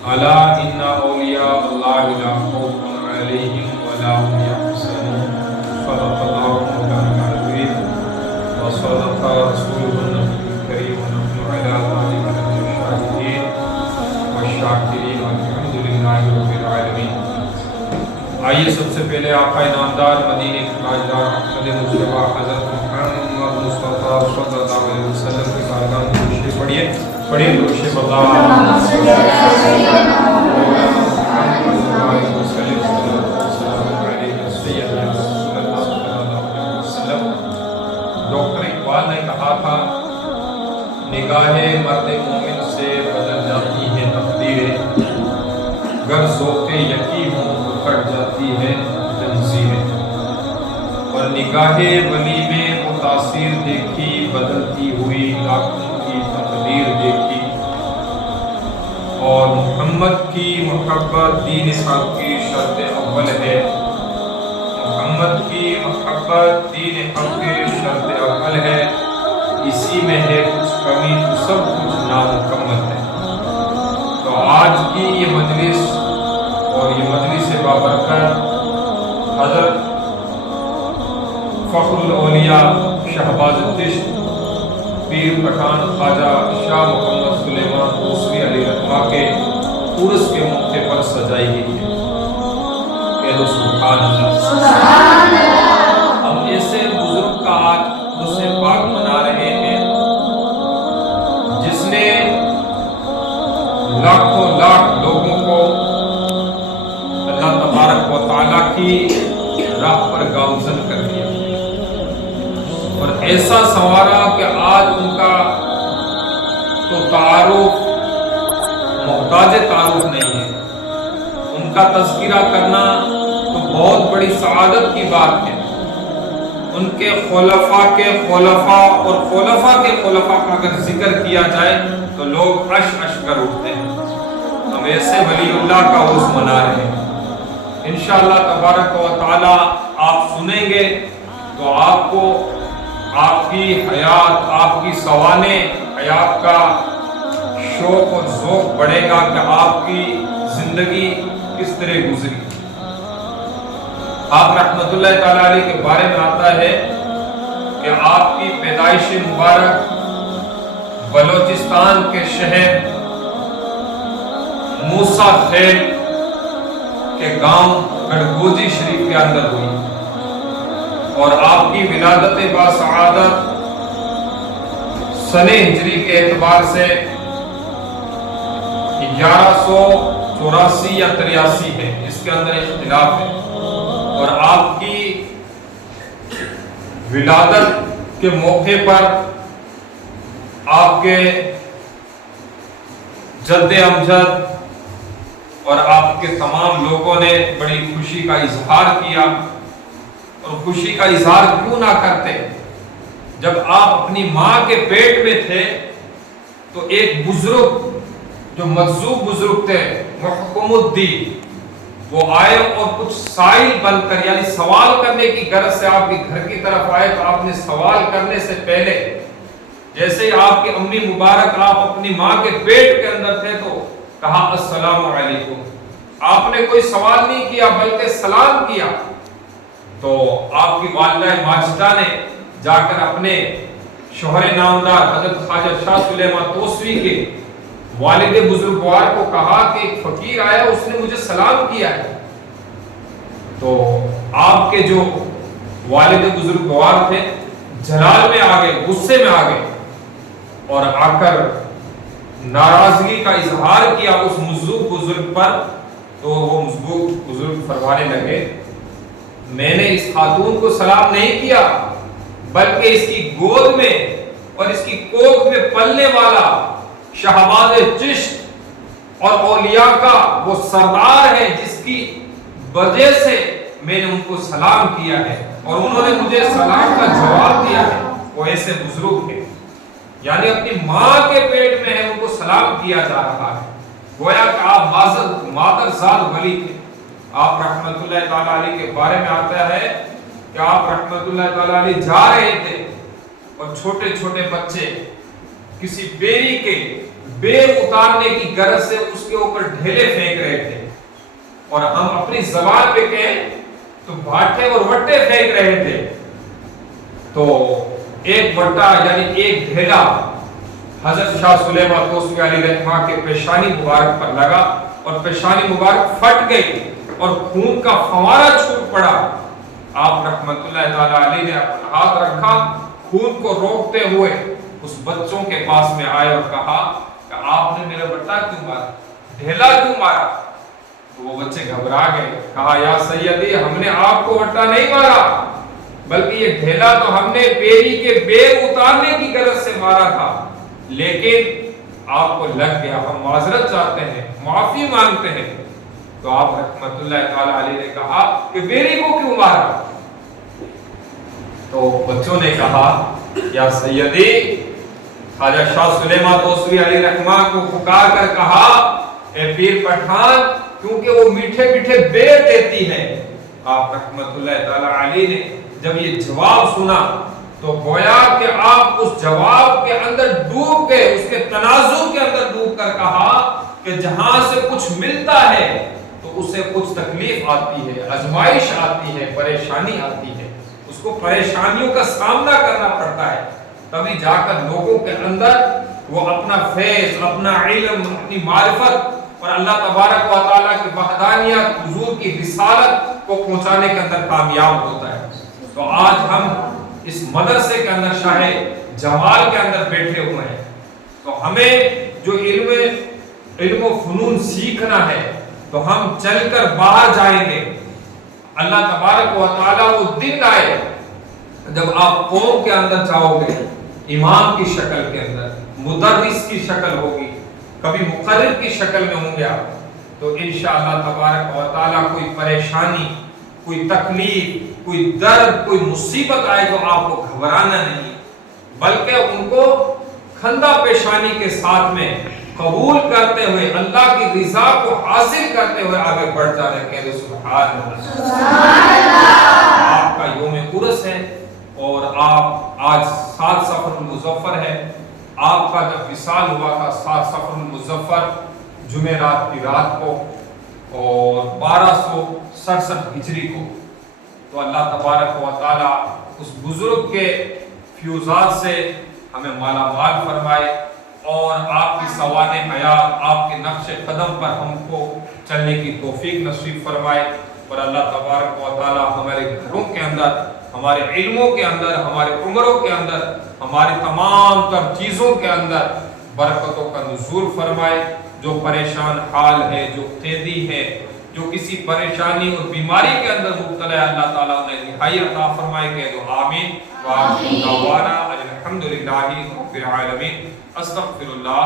अला इन्ना औलिया अल्लाहि ला खौफुन अलैहिम वला हुम यहज़नून सदक़ल्लाहु मौलाना अज़ीम व सदक़ रसूलुहुन नबियुल करीम व नहनु अला ज़ालिका मिनश शाहिदीन व शाकिरीन वल्हम्दुलिल्लाहि रब्बिल आलमीन। आइए सबसे पहले आका इनामदार मदीने के ताजदार अहमद मुस्तफा हज़रत मुहम्मद मुस्तफा सल्लल्लाहु अलैहि वसल्लम की बारगाह में दुरूद पढ़िए दुरूद डॉक्टर इकबाल ने कहा था, निगाहे मर्द मोमिन से बदल जाती है तकदीरें, गर ज़ौक़े यकी हो तो कट जाती है तंज़ीरें। और निगाहे वली में वो तासीर देखी, बदलती हुई लाखों की तकदीर देखी। और मोहम्मद की मोहब्बत दीन हक़ की शर्त अव्वल है, मोहम्मद की मोहब्बत दीन हक़ की शर्त अव्वल है। इसी में है कुछ कमी तो सब कुछ नामुकम्मल है। तो आज की ये मजलिस और ये मजलिस बाबरकत हज़रत फ़ख्रुल औलिया शहबाज़ चिश्ती पीर पठान ख्वाजा शाह मोहम्मद सुलेमान तूसवी अली रहमा के उर्स के मौके पर सजाई गई है। कह दो सुभान अल्लाह। हम ऐसे बुजुर्ग का आज उससे पाक मना रहे हैं जिसने लाखों लाख लोगों को अल्लाह तबारक व तआला की राह पर गामज़न कर दिया और ऐसा संवारा कि आज उनका तो तारुफ मोहताज तारुफ नहीं है। उनका तज़किरा करना तो बहुत बड़ी सआदत की बात है। उनके खुलफा के खुलफा और खुलफा के खुलफा का अगर जिक्र किया जाए तो लोग अश अश कर उठते हैं। हम ऐसे वलीउल्लाह का उर्स मना रहे हैं। इंशाअल्लाह तबारक व तआला आप सुनेंगे तो आपको आपकी हयात, आपकी सवाने हयात का शौक और ज़ौक़ बढ़ेगा कि आपकी ज़िंदगी किस तरह गुजरी। आप रहमतुल्लाह ताला अलैह के बारे में आता है कि आपकी पैदाइश मुबारक बलोचिस्तान के शहर मूसा खेल के गांव गढ़गोजी शरीफ के अंदर हुई और आपकी विलादत बासआदत सने हिजरी के एतबार से 1184 या 83 है, इसके अंदर इख्तिलाफ है। और आपकी विलादत के मौके पर आपके जद्दे अमजद और आपके तमाम लोगों ने बड़ी खुशी का इजहार किया। और खुशी का इजहार क्यों ना करते, जब आप अपनी माँ के पेट में थे तो एक बुजुर्ग जो मजजूब बुजुर्ग थे मुहक्कमुद्दीन, वो आए और कुछ साइल बनकर यानी सवाल करने की गरज से आपके घर की तरफ आए। तो आपने सवाल करने से पहले जैसे ही आपकी अम्मी मुबारक आप अपनी माँ के पेट के अंदर थे तो कहा अस्सलामु अलैकुम। आपने कोई सवाल नहीं किया बल्कि सलाम किया। तो आपकी वालिदा माजिदा ने जाकर अपने शोहरे नामदार हजरत ख्वाजा शाह सुलेमान तूसवी के वालिद बुजुर्गवार को कहा कि एक फकीर आया, उसने मुझे सलाम किया है। तो आपके जो वालिद बुजुर्गवार थे जलाल में आ गए, गुस्से में आ गए और आकर नाराजगी का इजहार किया उस मजलूम बुजुर्ग पर। तो वो मजलूम बुजुर्ग फरमाने लगे, मैंने इस खातून को सलाम नहीं किया बल्कि इसकी गोद में और इसकी कोख में पलने वाला शहबाज़ चिश्त और औलिया का वो सरदार है जिसकी वजह से मैंने उनको सलाम किया है और उन्होंने मुझे सलाम का जवाब दिया है। वो ऐसे बुजुर्ग है, यानी अपनी माँ के पेट में है, उनको सलाम किया जा रहा है। गोया कि आप मादरजाद वली थे। आप रहमतुल्लाह ताला अलैह के बारे में आता है कि आप रहमतुल्लाह ताला अलैह जा रहे थे और छोटे छोटे बच्चे किसी बेरी के बेर उतारने की गरज से उसके ऊपर ढेले फेंक रहे थे, और हम अपनी जबान पे कहें तो भाटे और वट्टे फेंक रहे थे। तो एक वट्टा यानी एक ढेला हजरत शाह सुलेमान तोसवी अलैहिर्रहमा के पेशानी मुबारक पर लगा और पेशानी मुबारक फट गई और खून का फवारा छूट पड़ा। आप रहमतुल्लाह ताला अलैह ने अपना हाथ रखा, खून को रोकते हुए उस बच्चों के पास में आए और कहा कि आपने मेरा बट्टा क्यों मारा, ढेला क्यों मारा? तो वो बच्चे घबरा गए, कहा या सैयदी, हमने आपको बट्टा नहीं मारा, बल्कि ये ढेला तो हमने बेरी के बेर उतारने की गरज से मारा था, लेकिन आपको लग गया, हम माजरत चाहते हैं, माफी मांगते हैं। तो आप रहमतुल्लाह ताला अलैह ने कहा कि बेरी को क्यों मारा? तो बच्चों ने कहा या सैयदी, ख्वाजा शाह सुलेमान तोसवी अलैहिर्रहमा को पुकार कर कहा, ए पीर पठान, क्योंकि वो मीठे मीठे बेर देती है। आप रहमतुल्लाह ताला अलैह ने जब ये जवाब सुना तो गोया कि आप उस जवाब के अंदर डूब गए, उसके तनाजुर के अंदर डूब कर कहा कि जहां से कुछ मिलता है तो उससे कुछ तकलीफ आती है, आजमाइश आती है, परेशानी आती है, उसको परेशानियों का सामना करना पड़ता है, तभी जाकर लोगों के अंदर वो अपना फैज़, अपना इल्म, अपनी मारिफत और अल्लाह तबारक व तआला की वहदानियत, हुजूर की रिसालत को पहुंचाने के अंदर कामयाब होता है। तो आज हम इस मदरसे के अंदर शाहे जमाल के अंदर बैठे हुए हैं, तो हमें जो इल्म व फनून सीखना है तो हम चलकर बाहर जाएंगे। अल्लाह तबारक व तआला वो दिन आए जब आप कौम के अंदर जाओगे, इमाम की शक्ल के अंदर, मुदर्रिस की शक्ल होगी, कभी मुकर्रिर की शक्ल में होंगे आप, तो इंशाअल्लाह तबारक व तआला कोई परेशानी, कोई तकलीफ, कोई दर्द, कोई मुसीबत आए तो आपको घबराना नहीं, बल्कि उनको खंदा पेशानी के साथ में कबूल करते हुए, अल्लाह की रिजा को हासिल करते हुए आगे बढ़ जाने के। सुभान अल्लाह। आपका यौम उर्स है और आप आज 7 सफर मुज़फ़्फ़र है। आपका जब विसाल हुआ था 7 सफर मुज़फ़्फ़र जुमेरात की रात को और 1267 हिजरी को, तो अल्लाह तबारक व तआला उस बुजुर्ग के फ्यूज़ात से हमें माला माल फरमाए और आपकी सवाने हयात, आपके नक्शे कदम पर हमको चलने की तौफीक नसीब फरमाए। और अल्लाह तबारक व तआला हमारे घरों के अंदर, हमारे इल्मों के अंदर, हमारे उम्रों के अंदर, हमारी तमाम तर चीज़ों के अंदर बरकतों का नुज़ूल फरमाए। जो परेशान हाल है, जो कैदी है, जो किसी परेशानी और बीमारी के अंदर मुब्तला है, अल्लाह ताला उन्हें रिहाई अता फरमाए के दो आमीन व आखिर दअवाना अल्हम्दुलिल्लाहि रब्बिल आलमीन। अस्तगफिरुल्लाह।